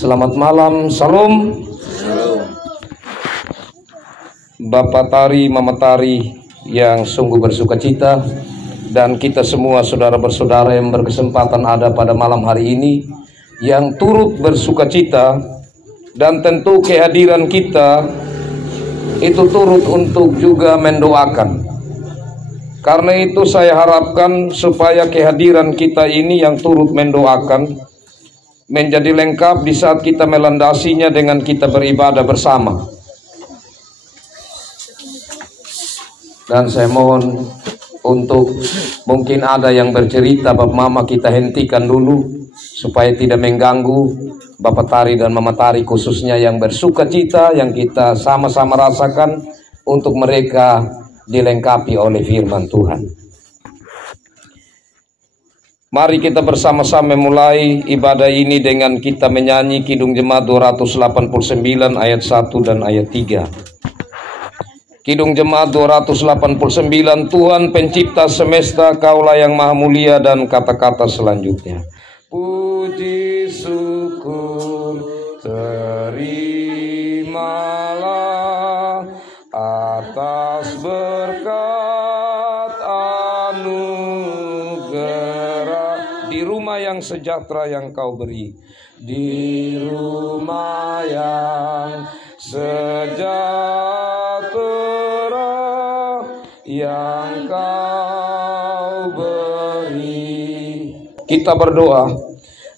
Selamat malam, salam. Bapak Tari, Mama Tari yang sungguh bersuka cita, dan kita semua saudara bersaudara yang berkesempatan ada pada malam hari ini yang turut bersuka cita, dan tentu kehadiran kita itu turut untuk juga mendoakan. Karena itu saya harapkan supaya kehadiran kita ini yang turut mendoakan menjadi lengkap di saat kita melandasinya dengan kita beribadah bersama. Dan saya mohon untuk mungkin ada yang bercerita Bapak Mama, kita hentikan dulu supaya tidak mengganggu Bapak Tari dan Mama Tari, khususnya yang bersuka cita yang kita sama-sama rasakan, untuk mereka dilengkapi oleh firman Tuhan. Mari kita bersama-sama mulai ibadah ini dengan kita menyanyi Kidung Jemaat 289 ayat 1 dan ayat 3. Kidung Jemaat 289, Tuhan pencipta semesta, Kaulah yang maha mulia, dan kata-kata selanjutnya. Puji syukur terimalah atas berkat anugerah di rumah yang sejahtera yang Kau beri, di rumah yang sejahtera yang Kau beri. Kita berdoa.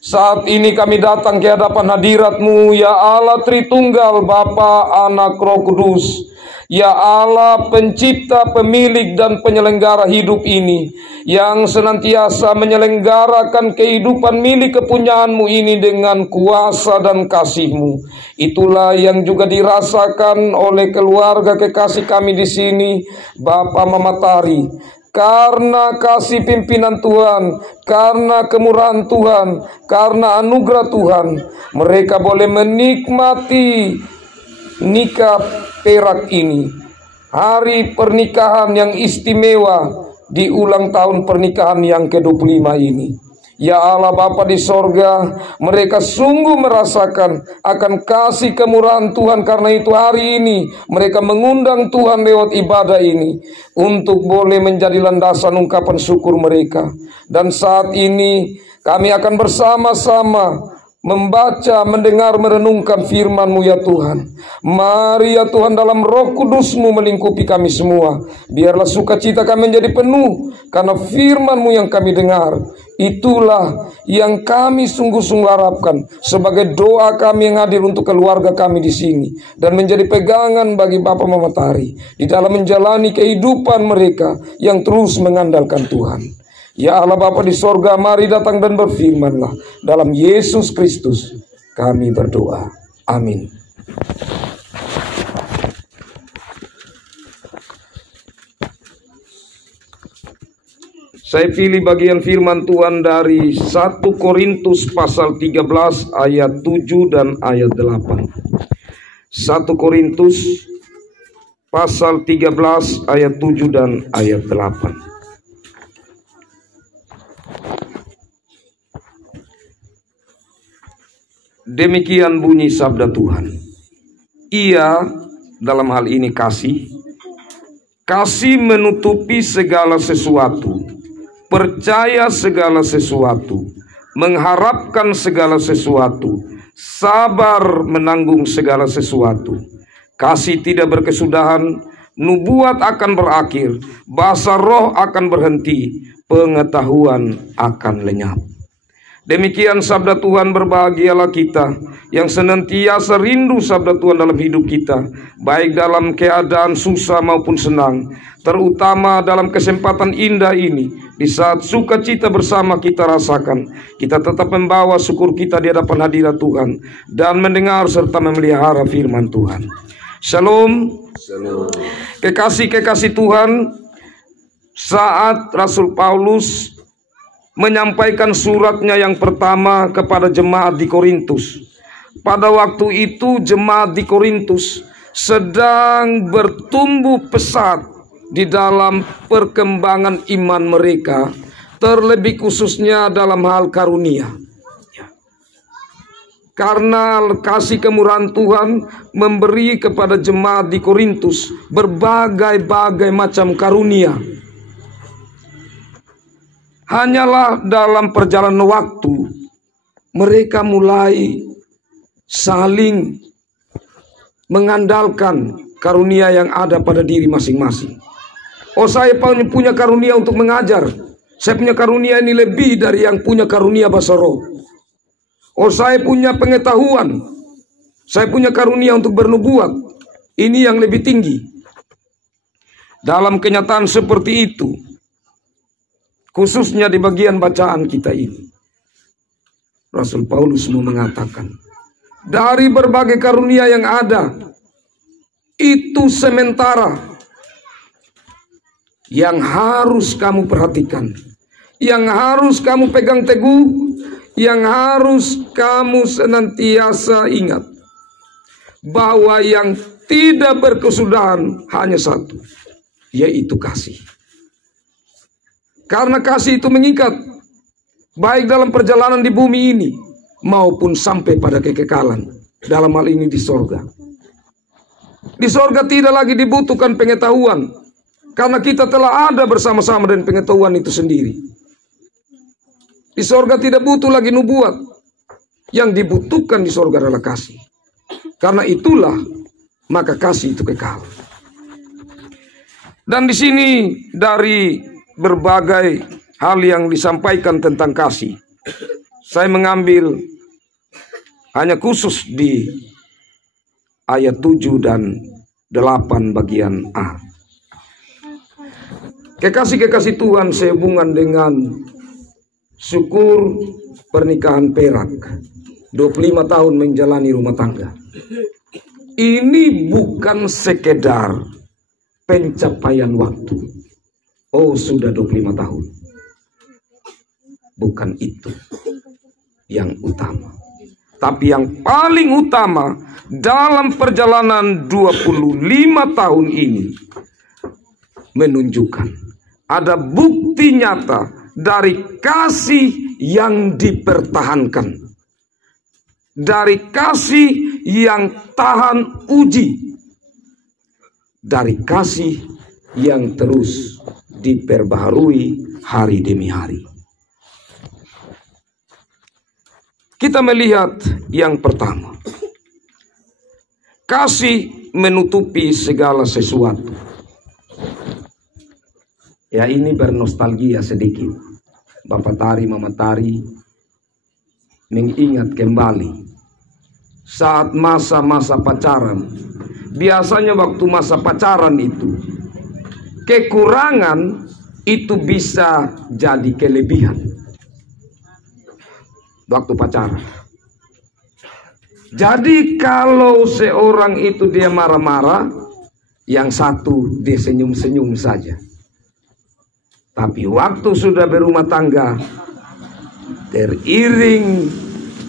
Saat ini kami datang ke hadapan hadirat-Mu, ya Allah Tritunggal, Bapa, Anak, Roh Kudus. Ya Allah pencipta, pemilik, dan penyelenggara hidup ini, yang senantiasa menyelenggarakan kehidupan milik kepunyaan-Mu ini dengan kuasa dan kasih-Mu. Itulah yang juga dirasakan oleh keluarga kekasih kami di sini, Bapak Mama Tari. Karena kasih pimpinan Tuhan, karena kemurahan Tuhan, karena anugerah Tuhan, mereka boleh menikmati nikah perak ini, hari pernikahan yang istimewa di ulang tahun pernikahan yang ke-25 ini. Ya Allah Bapa di sorga, mereka sungguh merasakan akan kasih kemurahan Tuhan. Karena itu hari ini mereka mengundang Tuhan lewat ibadah ini untuk boleh menjadi landasan ungkapan syukur mereka. Dan saat ini kami akan bersama-sama membaca, mendengar, merenungkan firman-Mu ya Tuhan. Mari ya Tuhan, dalam Roh Kudus-Mu melingkupi kami semua. Biarlah sukacita kami menjadi penuh karena firman-Mu yang kami dengar. Itulah yang kami sungguh-sungguh harapkan sebagai doa kami yang hadir untuk keluarga kami di sini, dan menjadi pegangan bagi Bapak Mama Tari di dalam menjalani kehidupan mereka yang terus mengandalkan Tuhan. Ya Allah Bapa di sorga, mari datang dan berfirmanlah. Dalam Yesus Kristus kami berdoa. Amin. Saya pilih bagian firman Tuhan dari 1 Korintus pasal 13 ayat 7 dan ayat 8. 1 Korintus pasal 13 ayat 7 dan ayat 8. Demikian bunyi sabda Tuhan. Ia, dalam hal ini kasih menutupi segala sesuatu, percaya segala sesuatu, mengharapkan segala sesuatu, sabar menanggung segala sesuatu. Kasih tidak berkesudahan, nubuat akan berakhir, bahasa roh akan berhenti, pengetahuan akan lenyap. Demikian sabda Tuhan. Berbahagialah kita yang senantiasa rindu sabda Tuhan dalam hidup kita, baik dalam keadaan susah maupun senang, terutama dalam kesempatan indah ini, di saat sukacita bersama kita rasakan, kita tetap membawa syukur kita di hadapan hadirat Tuhan dan mendengar serta memelihara firman Tuhan. Shalom. Shalom. Kekasih-kekasih Tuhan, saat Rasul Paulus menyampaikan suratnya yang pertama kepada jemaat di Korintus. Pada waktu itu jemaat di Korintus sedang bertumbuh pesat di dalam perkembangan iman mereka, terlebih khususnya dalam hal karunia. Karena kasih kemurahan Tuhan memberi kepada jemaat di Korintus berbagai-bagai macam karunia. Hanyalah dalam perjalanan waktu mereka mulai saling mengandalkan karunia yang ada pada diri masing-masing. Oh, saya punya karunia untuk mengajar. Saya punya karunia ini lebih dari yang punya karunia bahasa roh. Oh, saya punya pengetahuan. Saya punya karunia untuk bernubuat. Ini yang lebih tinggi. Dalam kenyataan seperti itu, khususnya di bagian bacaan kita ini, Rasul Paulus mau mengatakan, dari berbagai karunia yang ada, itu sementara yang harus kamu perhatikan, yang harus kamu pegang teguh, yang harus kamu senantiasa ingat, bahwa yang tidak berkesudahan hanya satu, yaitu kasih. Karena kasih itu mengikat, baik dalam perjalanan di bumi ini maupun sampai pada kekekalan, dalam hal ini di sorga. Di sorga tidak lagi dibutuhkan pengetahuan, karena kita telah ada bersama-sama dengan pengetahuan itu sendiri. Di sorga tidak butuh lagi nubuat. Yang dibutuhkan di sorga adalah kasih. Karena itulah maka kasih itu kekal. Dan di sini dari berbagai hal yang disampaikan tentang kasih, saya mengambil hanya khusus di ayat 7 dan 8 bagian A. Kekasih-kekasih Tuhan sehubungan dengan syukur pernikahan perak, 25 tahun menjalani rumah tangga. Ini bukan sekedar pencapaian waktu. Oh, sudah 25 tahun. Bukan itu yang utama. Tapi yang paling utama dalam perjalanan 25 tahun ini menunjukkan ada bukti nyata dari kasih yang dipertahankan, dari kasih yang tahan uji, dari kasih yang terus diperbaharui hari demi hari. Kita melihat yang pertama, kasih menutupi segala sesuatu. Ya, ini bernostalgia sedikit. Bapak Tari, Mama Tari mengingat kembali saat masa-masa pacaran. Biasanya waktu masa pacaran itu, kekurangan itu bisa jadi kelebihan. Waktu pacaran. Jadi kalau seorang itu dia marah-marah, yang satu dia senyum-senyum saja. Tapi waktu sudah berumah tangga, teriring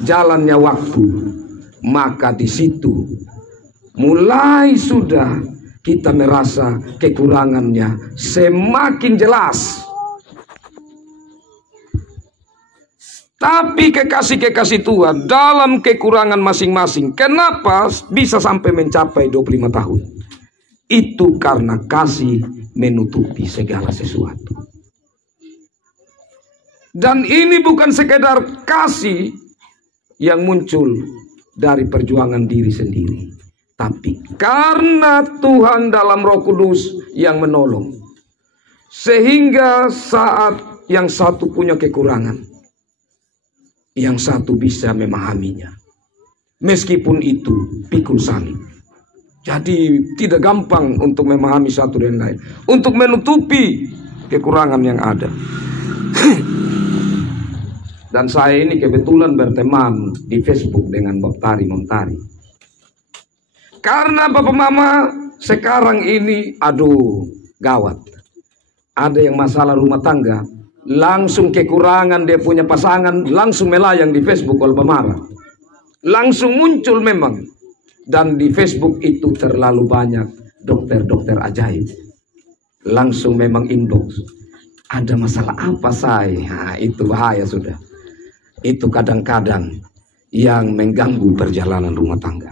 jalannya waktu, maka di situ mulai sudah kita merasa kekurangannya semakin jelas. Tapi kekasih-kekasih Tuhan dalam kekurangan masing-masing, kenapa bisa sampai mencapai 25 tahun? Itu karena kasih menutupi segala sesuatu. Dan ini bukan sekedar kasih yang muncul dari perjuangan diri sendiri, tapi karena Tuhan dalam Roh Kudus yang menolong, sehingga saat yang satu punya kekurangan, yang satu bisa memahaminya, meskipun itu pikul salib. Jadi tidak gampang untuk memahami satu dan lain, untuk menutupi kekurangan yang ada. Dan saya ini kebetulan berteman di Facebook dengan Bapak Tari, Mama Tari. Karena Bapak Mama sekarang ini, aduh, gawat. Ada yang masalah rumah tangga, langsung kekurangan dia punya pasangan, langsung melayang di Facebook kalau marah. Langsung muncul memang. Dan di Facebook itu terlalu banyak dokter-dokter ajaib. Langsung memang inbox. Ada masalah apa saya? Nah, itu bahaya sudah. Itu kadang-kadang yang mengganggu perjalanan rumah tangga.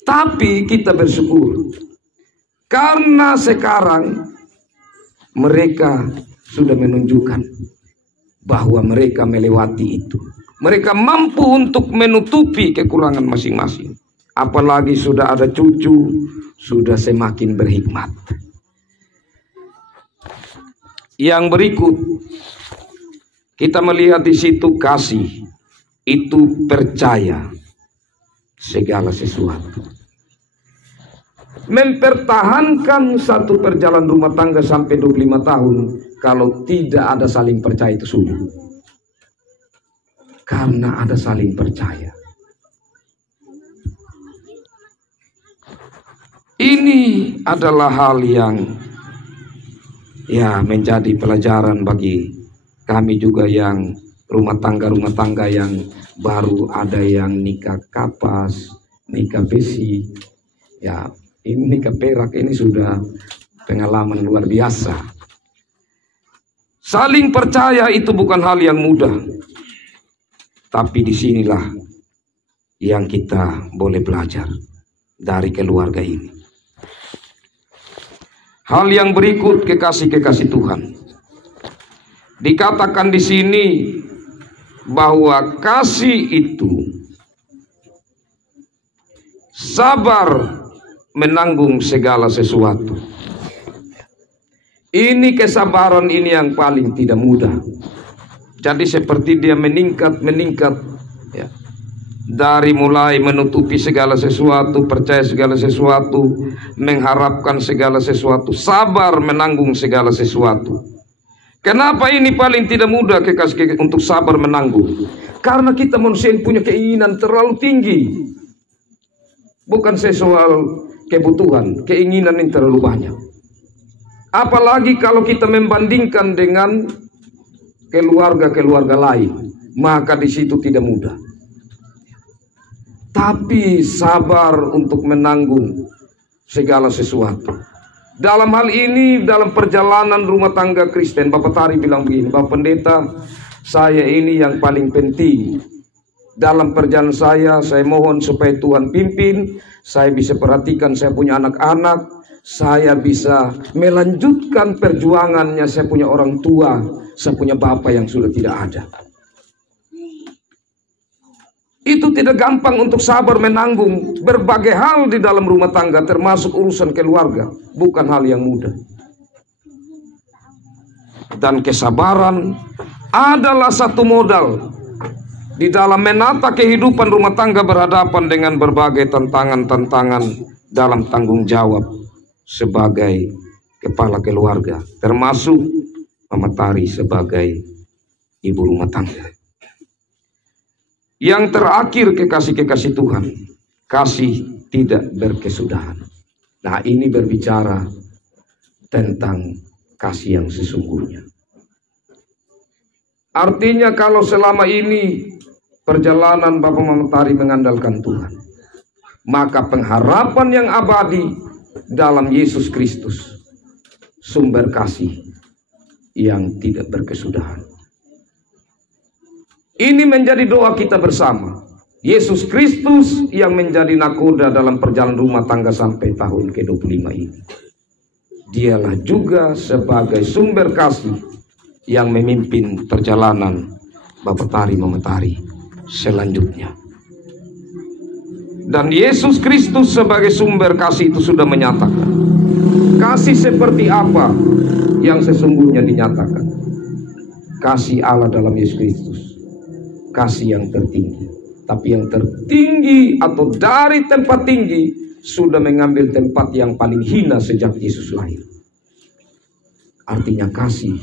Tapi kita bersyukur karena sekarang mereka sudah menunjukkan bahwa mereka melewati itu. Mereka mampu untuk menutupi kekurangan masing-masing. Apalagi sudah ada cucu, sudah semakin berhikmat. Yang berikut, kita melihat di situ kasih itu percaya segala sesuatu. Mempertahankan satu perjalanan rumah tangga sampai 25 tahun kalau tidak ada saling percaya itu sulit. Karena ada saling percaya. Ini adalah hal yang menjadi pelajaran bagi kami juga yang rumah tangga yang baru, ada yang nikah kapas, nikah besi, ini nikah perak, ini sudah pengalaman luar biasa. Saling percaya itu bukan hal yang mudah, tapi disinilah yang kita boleh belajar dari keluarga ini. Hal yang berikut, kekasih-kekasih Tuhan. Dikatakan di sini bahwa kasih itu sabar menanggung segala sesuatu. Ini kesabaran ini yang paling tidak mudah. Jadi seperti dia meningkat ya. Dari mulai menutupi segala sesuatu, percaya segala sesuatu, mengharapkan segala sesuatu, sabar menanggung segala sesuatu. Kenapa ini paling tidak mudah untuk sabar menanggung? Karena kita manusia punya keinginan terlalu tinggi. Bukan sesuai kebutuhan, keinginan yang terlalu banyak. Apalagi kalau kita membandingkan dengan keluarga-keluarga lain, maka di situ tidak mudah. Tapi sabar untuk menanggung segala sesuatu. Dalam hal ini, dalam perjalanan rumah tangga Kristen, Bapak Tari bilang begini, Bapak Pendeta, saya ini yang paling penting. Dalam perjalanan saya mohon supaya Tuhan pimpin, saya bisa perhatikan saya punya anak-anak, saya bisa melanjutkan perjuangannya, saya punya orang tua, saya punya bapak yang sudah tidak ada. Itu tidak gampang untuk sabar menanggung berbagai hal di dalam rumah tangga, termasuk urusan keluarga. Bukan hal yang mudah. Dan kesabaran adalah satu modal di dalam menata kehidupan rumah tangga berhadapan dengan berbagai tantangan-tantangan dalam tanggung jawab sebagai kepala keluarga, termasuk Mama Tari sebagai ibu rumah tangga. Yang terakhir, kekasih-kekasih Tuhan, kasih tidak berkesudahan. Nah, ini berbicara tentang kasih yang sesungguhnya. Artinya kalau selama ini perjalanan Bapak Mama Tari mengandalkan Tuhan, maka pengharapan yang abadi dalam Yesus Kristus, sumber kasih yang tidak berkesudahan. Ini menjadi doa kita bersama. Yesus Kristus yang menjadi nakoda dalam perjalanan rumah tangga sampai tahun ke-25 ini. Dialah juga sebagai sumber kasih yang memimpin perjalanan Bapak Tari Mama Tari selanjutnya. Dan Yesus Kristus sebagai sumber kasih itu sudah menyatakan kasih seperti apa yang sesungguhnya dinyatakan. Kasih Allah dalam Yesus Kristus, kasih yang tertinggi. Tapi yang tertinggi atau dari tempat tinggi sudah mengambil tempat yang paling hina sejak Yesus lahir. Artinya kasih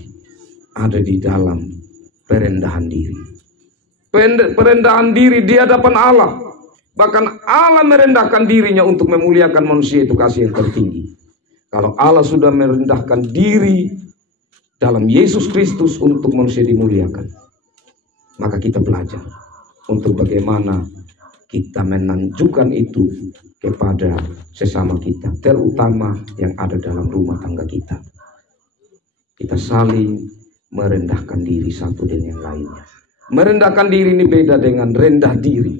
ada di dalam perendahan diri. Perendahan diri di hadapan Allah. Bahkan Allah merendahkan dirinya untuk memuliakan manusia, itu kasih yang tertinggi. Kalau Allah sudah merendahkan diri dalam Yesus Kristus untuk manusia dimuliakan, maka kita belajar untuk bagaimana kita menunjukkan itu kepada sesama kita, terutama yang ada dalam rumah tangga kita. Kita saling merendahkan diri satu dengan yang lainnya. Merendahkan diri ini beda dengan rendah diri.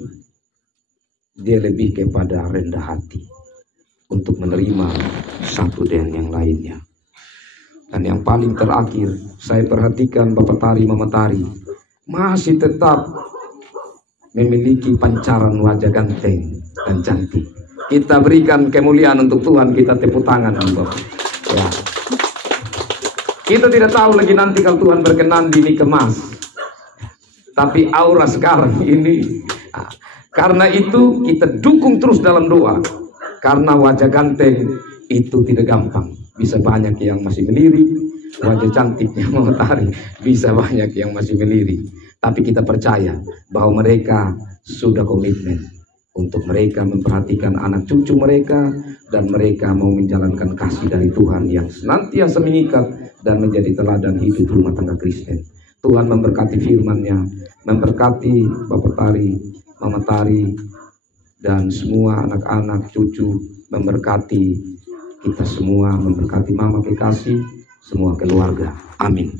dia lebih kepada rendah hati untuk menerima satu dengan yang lainnya. Dan yang paling terakhir, saya perhatikan Bapak Tari, Mama Tari masih tetap memiliki pancaran wajah ganteng dan cantik. Kita berikan kemuliaan untuk Tuhan, kita tepuk tangan, Bapak. Ya. Kita tidak tahu lagi nanti kalau Tuhan berkenan di kemas. Tapi aura sekarang ini, karena itu kita dukung terus dalam doa. Karena wajah ganteng itu tidak gampang. Bisa banyak yang masih melirik, wajah cantiknya Mama Tari bisa banyak yang masih melirik. Tapi kita percaya bahwa mereka sudah komitmen untuk mereka memperhatikan anak cucu mereka, dan mereka mau menjalankan kasih dari Tuhan yang senantiasa mengikat dan menjadi teladan hidup rumah tangga Kristen. Tuhan memberkati firman-Nya, memberkati Bapak Tari, Mama Tari, dan semua anak-anak cucu, memberkati kita semua, memberkati Mama Kekasih, semua keluarga. Amin.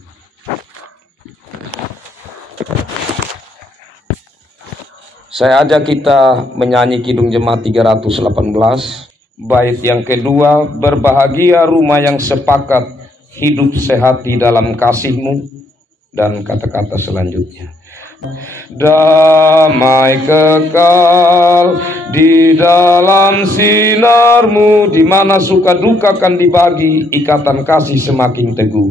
Saya ajak kita menyanyi Kidung Jemaat 318, bait yang kedua, berbahagia rumah yang sepakat, hidup sehat di dalam kasih-Mu, dan kata-kata selanjutnya. Damai kekal di dalam sinar-Mu, di mana suka duka kan dibagi, ikatan kasih semakin teguh.